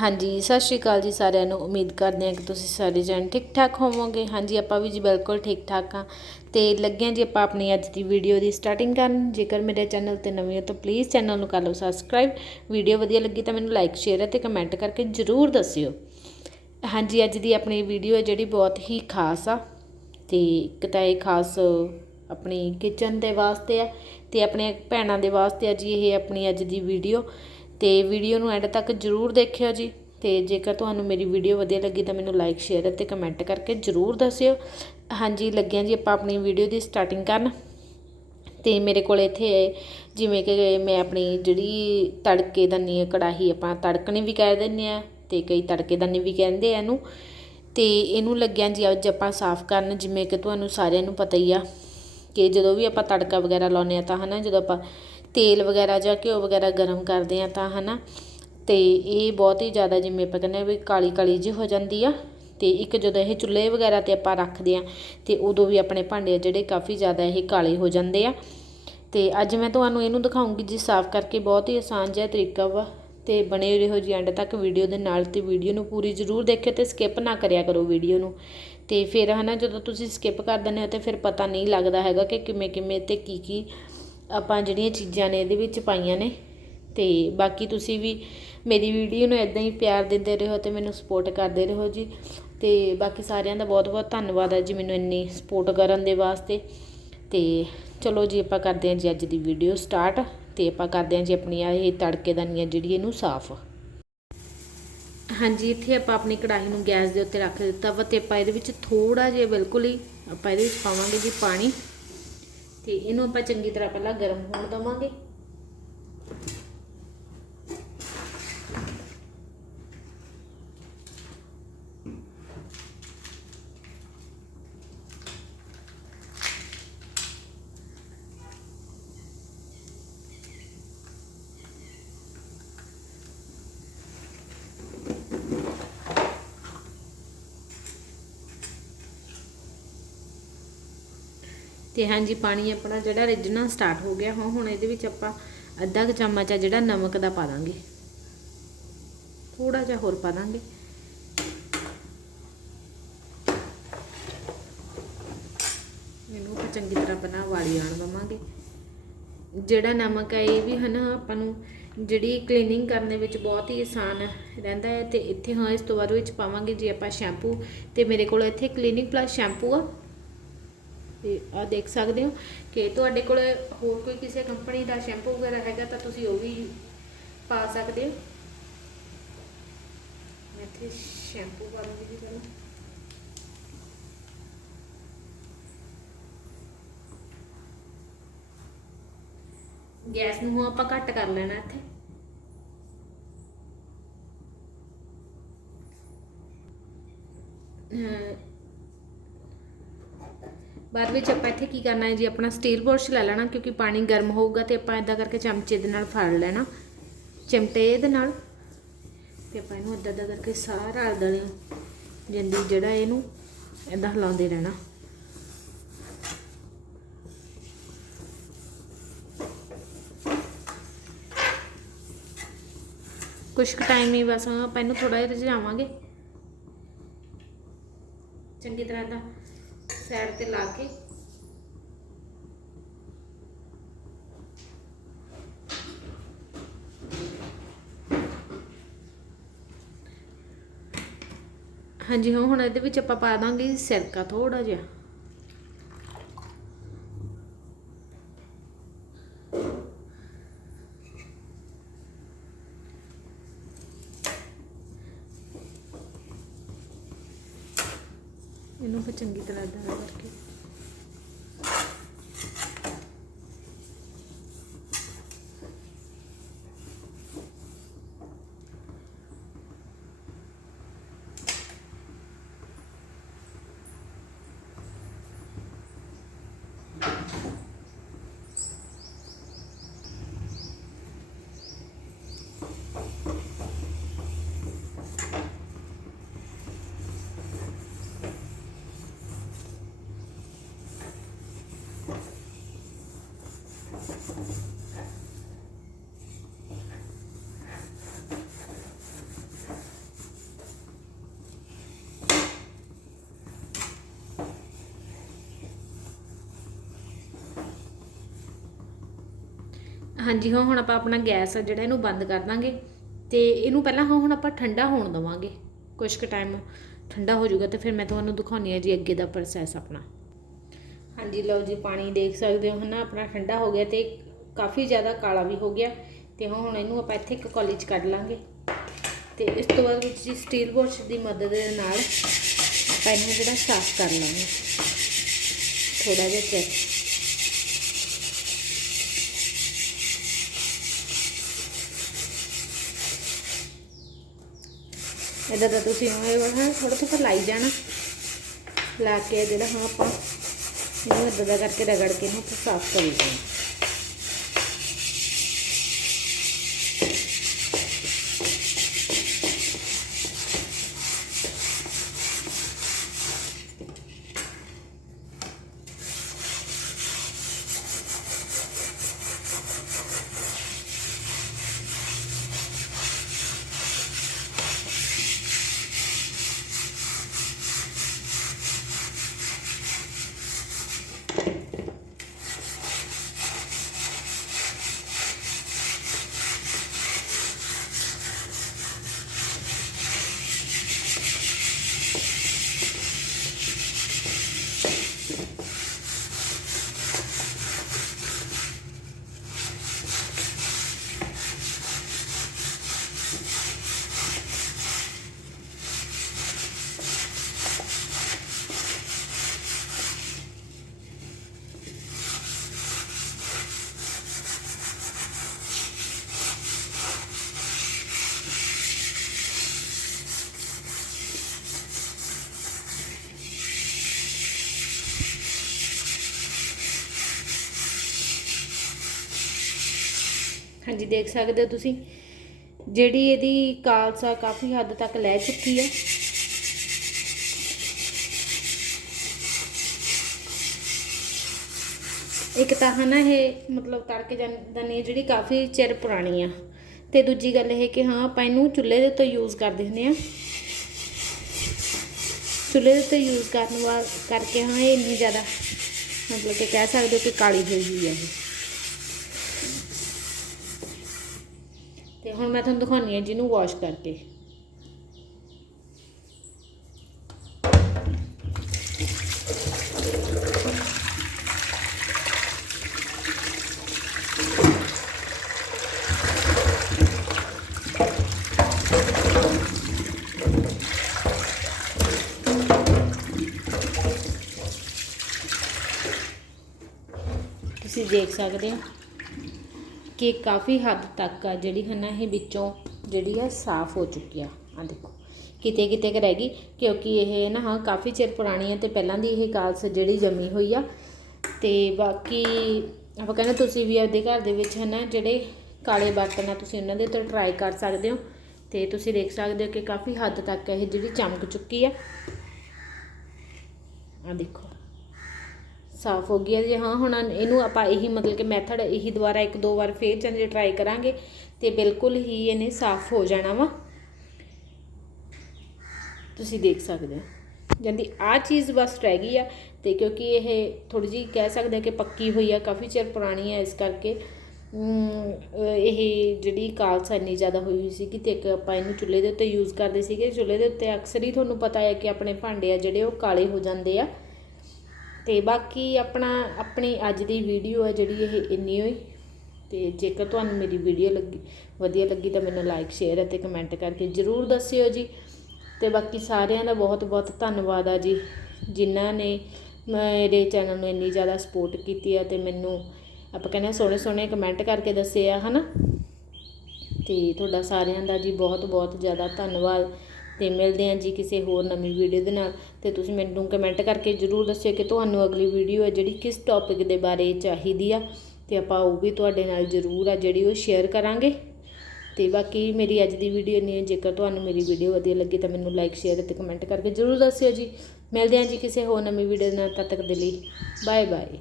ਹਾਂਜੀ, ਸਤਿ ਸ਼੍ਰੀ ਅਕਾਲ ਜੀ ਸਾਰਿਆਂ ਨੂੰ। ਉਮੀਦ ਕਰਦੇ ਹਾਂ ਕਿ ਤੁਸੀਂ ਸਾਰੇ ਜਣ ਠੀਕ ਠਾਕ ਹੋਵੋਗੇ। ਹਾਂਜੀ, ਆਪਾਂ ਵੀ ਜੀ ਬਿਲਕੁਲ ਠੀਕ ਠਾਕ ਹਾਂ। ਤੇ ਲੱਗਿਆ ਜੀ ਆਪਾਂ ਆਪਣੀ ਅੱਜ ਦੀ ਵੀਡੀਓ ਦੀ ਸਟਾਰਟਿੰਗ ਕਰਨ। ਜੇਕਰ ਮੇਰੇ ਚੈਨਲ ਤੇ ਨਵੇਂ ਹੋ ਤਾਂ ਪਲੀਜ਼ ਚੈਨਲ ਨੂੰ ਕਰ ਲਓ ਸਬਸਕ੍ਰਾਈਬ ਵੀਡੀਓ ਵਧੀਆ ਲੱਗੀ ਤਾਂ ਮੈਨੂੰ ਲਾਈਕ ਸ਼ੇਅਰ ਅਤੇ ਕਮੈਂਟ ਕਰਕੇ ਜਰੂਰ ਦੱਸਿਓ। ਹਾਂਜੀ, ਅੱਜ ਦੀ ਆਪਣੀ ਵੀਡੀਓ ਹੈ ਜਿਹੜੀ ਬਹੁਤ ਹੀ ਖਾਸ ਆ। ਤੇ ਇੱਕ ਤਾਂ ਇਹ ਖਾਸ ਆਪਣੀ ਕਿਚਨ ਦੇ ਵਾਸਤੇ ਆ ਤੇ ਆਪਣੇ ਭੈਣਾਂ ਦੇ ਵਾਸਤੇ ਆ ਜੀ ਇਹ ਆਪਣੀ ਅੱਜ ਦੀ ਵੀਡੀਓ। ਅਤੇ ਵੀਡੀਓ ਨੂੰ ਐਂਡ ਤੱਕ ਜਰੂਰ ਦੇਖਿਓ ਜੀ। ਅਤੇ ਜੇਕਰ ਤੁਹਾਨੂੰ ਮੇਰੀ ਵੀਡੀਓ ਵਧੀਆ ਲੱਗੀ ਤਾਂ ਮੈਨੂੰ ਲਾਈਕ ਸ਼ੇਅਰ ਅਤੇ ਕਮੈਂਟ ਕਰਕੇ ਜਰੂਰ ਦੱਸਿਓ। ਹਾਂਜੀ, ਲੱਗਿਆ ਜੀ ਆਪਾਂ ਆਪਣੀ ਵੀਡੀਓ ਦੀ ਸਟਾਰਟਿੰਗ ਕਰਨ। ਤੇ ਮੇਰੇ ਕੋਲ ਇੱਥੇ ਜਿਵੇਂ ਕਿ ਮੈਂ ਆਪਣੀ ਜਿਹੜੀ ਤੜਕੇ ਦੰਨੀ ਕੜਾਹੀ ਆਪਾਂ ਤੜਕਣੀ ਵੀ ਕਹਿ ਦਿੰਦੇ ਆ ਤੇ ਕਈ ਤੜਕੇ ਦੰਨੀ ਵੀ ਕਹਿੰਦੇ ਆ ਇਹਨੂੰ। ਤੇ ਇਹਨੂੰ ਲੱਗਿਆ ਜੀ ਅੱਜ ਆਪਾਂ ਸਾਫ਼ ਕਰਨ ਜਿਵੇਂ ਕਿ ਤੁਹਾਨੂੰ ਸਾਰਿਆਂ ਨੂੰ ਪਤਾ ਹੀ ਆ। ਕਿ ਜਦੋਂ ਵੀ ਆਪਾਂ ਤੜਕਾ ਵਗੈਰਾ ਲਾਉਂਦੇ ਹਾਂ ਤਾਂ ਹੈ ਨਾ ਜਦੋਂ ਆਪਾਂ ਤੇਲ ਵਗੈਰਾ ਜਾਂ ਘਿਓ ਵਗੈਰਾ ਗਰਮ ਕਰਦੇ ਹਾਂ ਤਾਂ ਹੈ ਨਾ ਅਤੇ ਇਹ ਬਹੁਤ ਹੀ ਜ਼ਿਆਦਾ ਜਿਵੇਂ ਆਪਾਂ ਕਹਿੰਦੇ ਹਾਂ ਵੀ ਕਾਲੀ ਕਾਲੀ ਜਿਹੀ ਹੋ ਜਾਂਦੀ ਆ ਅਤੇ ਇੱਕ ਜਦੋਂ ਇਹ ਚੁੱਲ੍ਹੇ ਵਗੈਰਾ ਤੇ ਆਪਾਂ ਰੱਖਦੇ ਹਾਂ ਅਤੇ ਉਦੋਂ ਵੀ ਆਪਣੇ ਭਾਂਡੇ ਆ ਜਿਹੜੇ ਕਾਫੀ ਜ਼ਿਆਦਾ ਇਹ ਕਾਲੇ ਹੋ ਜਾਂਦੇ ਆ। ਅਤੇ ਅੱਜ ਮੈਂ ਤੁਹਾਨੂੰ ਇਹਨੂੰ ਦਿਖਾਉਂਗੀ ਜੀ ਸਾਫ਼ ਕਰਕੇ, ਬਹੁਤ ਹੀ ਆਸਾਨ ਜਿਹਾ ਤਰੀਕਾ ਵਾ, ਤੇ ਬਣੇ ਰਹੋ ਜੀ ਐਂਡ ਤੱਕ ਵੀਡੀਓ ਦੇ ਨਾਲ, ਤੇ ਵੀਡੀਓ ਨੂੰ ਪੂਰੀ ਜ਼ਰੂਰ ਦੇਖਿਓ ਤੇ ਸਕਿਪ ਨਾ ਕਰਿਆ ਕਰੋ ਵੀਡੀਓ ਨੂੰ। ਅਤੇ ਫਿਰ ਹੈ ਨਾ ਜਦੋਂ ਤੁਸੀਂ ਸਕਿੱਪ ਕਰ ਦਿੰਦੇ ਹੋ ਤਾਂ ਫਿਰ ਪਤਾ ਨਹੀਂ ਲੱਗਦਾ ਹੈਗਾ ਕਿ ਕਿਵੇਂ ਕਿਵੇਂ ਅਤੇ ਕੀ ਕੀ ਆਪਾਂ ਜਿਹੜੀਆਂ ਚੀਜ਼ਾਂ ਨੇ ਇਹਦੇ ਵਿੱਚ ਪਾਈਆਂ ਨੇ। ਅਤੇ ਬਾਕੀ ਤੁਸੀਂ ਵੀ ਮੇਰੀ ਵੀਡੀਓ ਨੂੰ ਇਦਾਂ ਹੀ ਪਿਆਰ ਦਿੰਦੇ ਰਹੋ ਅਤੇ ਮੈਨੂੰ ਸਪੋਰਟ ਕਰਦੇ ਰਹੋ ਜੀ। ਅਤੇ ਬਾਕੀ ਸਾਰਿਆਂ ਦਾ ਬਹੁਤ ਬਹੁਤ ਧੰਨਵਾਦ ਹੈ ਜੀ ਮੈਨੂੰ ਇੰਨੀ ਸਪੋਰਟ ਕਰਨ ਦੇ ਵਾਸਤੇ। ਅਤੇ ਚਲੋ ਜੀ ਆਪਾਂ ਕਰਦੇ ਹਾਂ ਜੀ ਅੱਜ ਦੀ ਵੀਡੀਓ ਸਟਾਰਟ ਅਤੇ ਆਪਾਂ ਕਰਦੇ ਹਾਂ ਜੀ ਆਪਣੀਆਂ ਇਹ ਤੜਕੇ ਦਾਨੀਆਂ ਜਿਹੜੀ ਇਹਨੂੰ ਸਾਫ਼। ਹਾਂਜੀ, ਇੱਥੇ ਆਪਾਂ ਆਪਣੀ ਕੜਾਹੀ ਨੂੰ ਗੈਸ ਦੇ ਉੱਤੇ ਰੱਖ ਦਿੱਤਾ ਵਾ ਤੇ ਆਪਾਂ ਇਹਦੇ ਵਿੱਚ ਥੋੜਾ ਜਿਹਾ ਬਿਲਕੁਲ ਹੀ ਆਪਾਂ ਇਹਦੇ ਵਿੱਚ ਪਾਵਾਂਗੇ ਜੀ ਪਾਣੀ ਤੇ ਇਹਨੂੰ ਆਪਾਂ ਚੰਗੀ ਤਰ੍ਹਾਂ ਪਹਿਲਾਂ ਗਰਮ ਹੋਣ ਦਵਾਂਗੇ। ਤੇ ਹਾਂਜੀ ਪਾਣੀ ਆਪਣਾ ਜਿਹੜਾ ਰਿੱਝਣਾ ਸਟਾਰਟ ਹੋ ਗਿਆ, ਹੁਣ ਹੁਣ ਇਹਦੇ ਵਿੱਚ ਆਪਾਂ ਅੱਧਾ ਕੁ ਚਮਚ ਆ ਜਿਹੜਾ ਨਮਕ ਦਾ ਪਾ ਦਾਂਗੇ। ਥੋੜਾ ਜਿਹਾ ਹੋਰ ਪਾ ਦਾਂਗੇ। ਇਹਨੂੰ ਚੰਗੀ ਤਰ੍ਹਾਂ ਬਣਾ ਵਾਲੀ ਆਣ ਦਵਾਂਗੇ। ਜਿਹੜਾ ਨਮਕ ਹੈ, ਇਹ ਵੀ ਹਨਾ ਆਪਾਂ ਨੂੰ ਜਿਹੜੀ ਕਲੀਨਿੰਗ ਕਰਨ ਦੇ ਵਿੱਚ ਬਹੁਤ ਹੀ ਆਸਾਨ ਰਹਿੰਦਾ ਹੈ ਤੇ ਇੱਥੇ ਹਾਂ, ਇਸ ਤੋਂ ਬਾਅਦ ਵਿੱਚ ਪਾਵਾਂਗੇ ਜੇ ਆਪਾਂ ਸ਼ੈਂਪੂ ਤੇ ਮੇਰੇ ਕੋਲ ਇੱਥੇ ਕਲੀਨਿਕ ਪਲੱਸ ਸ਼ੈਂਪੂ ਆ। ਤੇ ਆ ਦੇਖ ਸਕਦੇ ਹੋ ਕਿ ਤੁਹਾਡੇ ਕੋਲ ਹੋਰ ਕੋਈ ਕਿਸੇ ਕੰਪਨੀ ਦਾ ਸ਼ੈਂਪੂ ਵਗੈਰਾ ਹੈਗਾ ਤਾਂ ਤੁਸੀਂ ਉਹ ਵੀ ਪਾ ਸਕਦੇ ਹੋ। ਮੈਂ ਇੱਥੇ ਸ਼ੈਂਪੂ ਪਾ ਲਵਾਂਗੀ ਜੀ ਪਹਿਲਾਂ ਗੈਸ ਨੂੰ ਆਪਾਂ ਘੱਟ ਕਰ ਲੈਣਾ ਇੱਥੇ। ਬਾਅਦ ਵਿੱਚ ਆਪਾਂ ਇੱਥੇ ਕੀ ਕਰਨਾ ਹੈ ਜੀ, ਆਪਣਾ ਸਟੀਲ ਬੁਰਸ਼ ਲੈ ਲੈਣਾ, ਕਿਉਂਕਿ ਪਾਣੀ ਗਰਮ ਹੋਊਗਾ ਤੇ ਆਪਾਂ ਇਦਾਂ ਕਰਕੇ ਚਮਚੇ ਦੇ ਨਾਲ ਫੜ ਲੈਣਾ। ਚਮਟੇ ਦੇ ਨਾਲ। ਤੇ ਆਪਾਂ ਇਹਨੂੰ ਇਦਾਂ ਇਦਾਂ ਕਰਕੇ ਸਾਰਾ ਦਲੇ ਜਿੰਦੀ ਜਿਹੜਾ ਇਹਨੂੰ ਇਦਾਂ ਹਿਲਾਉਂਦੇ ਰਹਿਣਾ। ਕੁਝ ਕੁ ਟਾਈਮ ਹੀ ਬਸ ਆਪਾਂ ਇਹਨੂੰ ਥੋੜਾ ਜਿਹਾ ਰਝਾਵਾਂਗੇ। ਚੰਗੀ ਤਰ੍ਹਾਂ ਦਾ ਸਾਈਡ ਤੇ ਲਾ ਕੇ। ਹਾਂਜੀ, ਹੁਣ ਹੁਣ ਇਹਦੇ ਵਿੱਚ ਆਪਾਂ ਪਾ ਦਾਂਗੇ ਸਿਰਕਾ ਥੋੜਾ ਜਿਹਾ। ਇਹਨੂੰ ਫਿਰ ਚੰਗੀ ਤਰ੍ਹਾਂ ਦਾਲ ਕਰਕੇ। ਹਾਂਜੀ, ਹਾਂ, ਹੁਣ ਆਪਾਂ ਆਪਣਾ ਗੈਸ ਆ ਜਿਹੜਾ ਇਹਨੂੰ ਬੰਦ ਕਰ ਦਾਂਗੇ ਤੇ ਇਹਨੂੰ ਪਹਿਲਾਂ, ਹਾਂ, ਹੁਣ ਆਪਾਂ ਠੰਡਾ ਹੋਣ ਦਵਾਂਗੇ। ਕੁਝ ਕੁ ਟਾਈਮ ਠੰਡਾ ਹੋ ਜਾਊਗਾ ਤੇ ਫਿਰ ਮੈਂ ਤੁਹਾਨੂੰ ਦਿਖਾਉਣੀ ਆ ਜੀ ਅੱਗੇ ਦਾ ਪ੍ਰੋਸੈਸ ਆਪਣਾ। ਹਾਂਜੀ, ਲਓ ਜੀ, ਪਾਣੀ ਦੇਖ ਸਕਦੇ ਹੋ ਹਨਾ, ਆਪਣਾ ਠੰਡਾ ਹੋ ਗਿਆ ਤੇ ਕਾਫੀ ਜ਼ਿਆਦਾ ਕਾਲਾ ਵੀ ਹੋ ਗਿਆ ਤੇ ਹੁਣ ਇਹਨੂੰ ਆਪਾਂ ਇੱਥੇ ਇੱਕ ਕੌਲੀ 'ਚ ਕੱਢ ਲਾਂਗੇ। ਤੇ ਇਸ ਤੋਂ ਬਾਅਦ ਵਿੱਚ ਜੀ ਸਟੀਲ ਵਾਸ਼ ਦੀ ਮਦਦ ਦੇ ਨਾਲ ਆਪਾਂ ਇਹਨੂੰ ਜਿਹੜਾ ਸਾਫ਼ ਕਰ ਲਾਂਗੇ। ਥੋੜਾ ਜਿਹਾ ਚੈੱਕ ਇਦਾਂ ਦਾ ਤੁਸੀਂ ਇਹ ਹਾਂ ਥੋੜਾ ਥੋੜਾ ਲਾਈ ਜਾਣਾ। ਲਾ ਕੇ ਜਿਹੜਾ, ਹਾਂ, ਆਪਾਂ ਇਹਨੂੰ ਇਦਾਂ ਦਾ ਕਰਕੇ ਰਗੜ ਕੇ ਇਹਨੂੰ ਸਾਫ਼ ਕਰੀ ਜਾਣਾ ਹਾਂਜੀ, ਦੇਖ ਸਕਦੇ ਹੋ ਤੁਸੀਂ। ਜਿਹੜੀ ਇਹਦੀ ਕਾਲਸਾ ਕਾਫੀ ਹੱਦ ਤੱਕ ਲੈ ਚੁੱਕੀ ਹੈ। ਇੱਕ ਤਾਂ ਹਨਾ ਇਹ ਮਤਲਬ ਕਰਕੇ ਜਾਂਦੀ ਨਹੀਂ, ਜਿਹੜੀ ਕਾਫੀ ਚਿਰ ਪੁਰਾਣੀ ਆ। ਤੇ ਦੂਜੀ ਗੱਲ ਇਹ ਕਿ ਹਾਂ, ਆਪਾਂ ਇਹਨੂੰ ਚੁੱਲ੍ਹੇ ਦੇ ਉੱਤੇ ਯੂਜ਼ ਕਰਦੇ ਹੁੰਦੇ ਆ ਚੁੱਲ੍ਹੇ ਦੇ ਉੱਤੇ ਯੂਜ਼ ਕਰਨ ਵਾ ਕਰਕੇ ਹਾਂ, ਇਹ ਇੰਨੀ ਜ਼ਿਆਦਾ ਮਤਲਬ ਕਿ ਕਹਿ ਸਕਦੇ ਹੋ ਕਿ ਕਾਲੀ ਹੋਈ ਹੋਈ ਹੈ ਇਹ। ਹੁਣ ਮੈਂ ਤੁਹਾਨੂੰ ਦਿਖਾਉਣੀ ਹੈ ਜਿਹਨੂੰ ਵਾਸ਼ ਕਰਕੇ। ਤੁਸੀਂ ਦੇਖ ਸਕਦੇ ਹੋ। ਕਿ ਕਾਫੀ ਹੱਦ ਤੱਕ ਆ ਜਿਹੜੀ ਹੈ ਨਾ ਇਹ ਵਿੱਚੋਂ ਜਿਹੜੀ ਆ ਸਾਫ਼ ਹੋ ਚੁੱਕੀ ਆ। ਆ ਦੇਖੋ, ਕਿਤੇ ਕਿਤੇ ਕੁ ਰਹਿ ਗਈ, ਕਿਉਂਕਿ ਇਹ ਨਾ ਹਾਂ ਕਾਫੀ ਚਿਰ ਪੁਰਾਣੀ ਹੈ ਤੇ ਪਹਿਲਾਂ ਦੀ ਇਹ ਕਾਲਸ ਜਿਹੜੀ ਜੰਮੀ ਹੋਈ ਆ। ਤੇ ਬਾਕੀ ਆਪਾਂ ਕਹਿੰਦੇ ਤੁਸੀਂ ਵੀ ਆਪਦੇ ਘਰ ਦੇ ਵਿੱਚ ਹੈ ਨਾ ਜਿਹੜੇ ਕਾਲੇ ਬਰਤਨ ਆ ਤੁਸੀਂ ਉਹਨਾਂ ਦੇ ਤੋਂ ਟਰਾਈ ਕਰ ਸਕਦੇ ਹੋ। ਤੇ ਤੁਸੀਂ ਦੇਖ ਸਕਦੇ ਹੋ ਕਿ ਕਾਫੀ ਹੱਦ ਤੱਕ ਇਹ ਜਿਹੜੀ ਚਮਕ ਚੁੱਕੀ ਆ। ਆ ਦੇਖੋ। ਸਾਫ਼ ਹੋ ਗਈ ਗਿਆ ਜੇ। ਹਾਂ, ਹੁਣ ਇਹਨੂੰ ਆਪਾਂ ਇਹੀ ਮਤਲਬ ਕਿ ਮੈਥਡ ਇਹੀ ਦੁਬਾਰਾ ਇੱਕ ਦੋ ਵਾਰ ਫੇਰ ਚੰਗੇ ਟਰਾਈ ਕਰਾਂਗੇ ਤੇ ਬਿਲਕੁਲ ਹੀ ਇਹਨੇ ਸਾਫ਼ ਹੋ ਜਾਣਾ ਵਾ। ਤੁਸੀਂ ਦੇਖ ਸਕਦੇ ਹੋ। ਜਾਂਦੀ ਆ ਚੀਜ਼ ਬਸ ਰਹਿ ਗਈ ਆ ਤੇ ਕਿਉਂਕਿ ਇਹ ਥੋੜੀ ਜੀ ਕਹਿ ਸਕਦੇ ਆ ਕਿ ਪੱਕੀ ਹੋਈ ਆ, ਕਾਫੀ ਚਿਰ ਪੁਰਾਣੀ ਆ ਇਸ ਕਰਕੇ। ਇਹ ਜਿਹੜੀ ਕਾਲਸਾ ਇੰਨੀ ਜ਼ਿਆਦਾ ਹੋਈ ਹੋਈ ਸੀ ਕਿ ਤੇ ਇੱਕ ਆਪਾਂ ਇਹਨੂੰ ਚੁੱਲ੍ਹੇ ਦੇ ਉੱਤੇ ਯੂਜ਼ ਕਰਦੇ ਸੀਗੇ। ਚੁੱਲ੍ਹੇ ਦੇ ਉੱਤੇ ਅਕਸਰ ਹੀ ਤੁਹਾਨੂੰ ਪਤਾ ਹੈ ਕਿ ਆਪਣੇ ਭਾਂਡੇ ਆ ਜਿਹੜੇ ਉਹ ਕਾਲੇ ਹੋ ਜਾਂਦੇ ਆ। ਅਤੇ ਬਾਕੀ ਆਪਣਾ, ਆਪਣੀ ਅੱਜ ਦੀ ਵੀਡੀਓ ਹੈ ਜਿਹੜੀ ਇਹ ਇੰਨੀ ਹੋਈ। ਅਤੇ ਜੇਕਰ ਤੁਹਾਨੂੰ ਮੇਰੀ ਵੀਡੀਓ ਲੱਗੀ, ਵਧੀਆ ਲੱਗੀ ਤਾਂ ਮੈਨੂੰ ਲਾਈਕ ਸ਼ੇਅਰ ਅਤੇ ਕਮੈਂਟ ਕਰਕੇ ਜਰੂਰ ਦੱਸਿਓ ਜੀ। ਅਤੇ ਬਾਕੀ ਸਾਰਿਆਂ ਦਾ ਬਹੁਤ ਬਹੁਤ ਧੰਨਵਾਦ ਆ ਜੀ, ਜਿਨ੍ਹਾਂ ਨੇ ਮੇਰੇ ਚੈਨਲ ਨੂੰ ਇੰਨੀ ਜ਼ਿਆਦਾ ਸਪੋਰਟ ਕੀਤੀ ਆ ਤੇ ਮੈਨੂੰ ਆਪਾਂ ਕਹਿੰਦੇ ਹਾਂ ਸੋਹਣੇ ਸੋਹਣੇ ਕਮੈਂਟ ਕਰਕੇ ਦੱਸੇ ਆ, ਹਨਾ? ਤੇ ਤੁਹਾਡਾ ਸਾਰਿਆਂ ਦਾ ਜੀ ਬਹੁਤ ਬਹੁਤ ਜ਼ਿਆਦਾ ਧੰਨਵਾਦ। ਤੇ ਮਿਲਦੇ ਹਾਂ ਜੀ ਕਿਸੇ ਹੋਰ ਨਵੀਂ ਵੀਡੀਓ ਦੇ ਨਾਲ। ਤੇ ਤੁਸੀਂ ਮੈਨੂੰ ਕਮੈਂਟ ਕਰਕੇ ਜਰੂਰ ਦੱਸਿਓ ਕਿ ਤੁਹਾਨੂੰ ਅਗਲੀ ਵੀਡੀਓ ਹੈ ਜਿਹੜੀ ਕਿਸ ਟੌਪਿਕ ਦੇ ਬਾਰੇ ਚਾਹੀਦੀ ਆ। ਤੇ ਆਪਾਂ ਉਹ ਵੀ ਤੁਹਾਡੇ ਨਾਲ ਜਰੂਰ ਆ ਜਿਹੜੀ ਉਹ ਸ਼ੇਅਰ ਕਰਾਂਗੇ। ਤੇ ਬਾਕੀ ਮੇਰੀ ਅੱਜ ਦੀ ਵੀਡੀਓ ਨਹੀਂ ਜੇਕਰ ਤੁਹਾਨੂੰ ਮੇਰੀ ਵੀਡੀਓ ਵਧੀਆ ਲੱਗੀ ਤਾਂ ਮੈਨੂੰ ਲਾਈਕ ਸ਼ੇਅਰ ਅਤੇ ਕਮੈਂਟ ਕਰਕੇ ਜਰੂਰ ਦੱਸਿਓ ਜੀ। ਮਿਲਦੇ ਹਾਂ ਜੀ ਕਿਸੇ ਹੋਰ ਨਵੀਂ ਵੀਡੀਓ ਨਾਲ। ਤਦ ਤੱਕ ਦੇ ਲਈ ਬਾਏ ਬਾਏ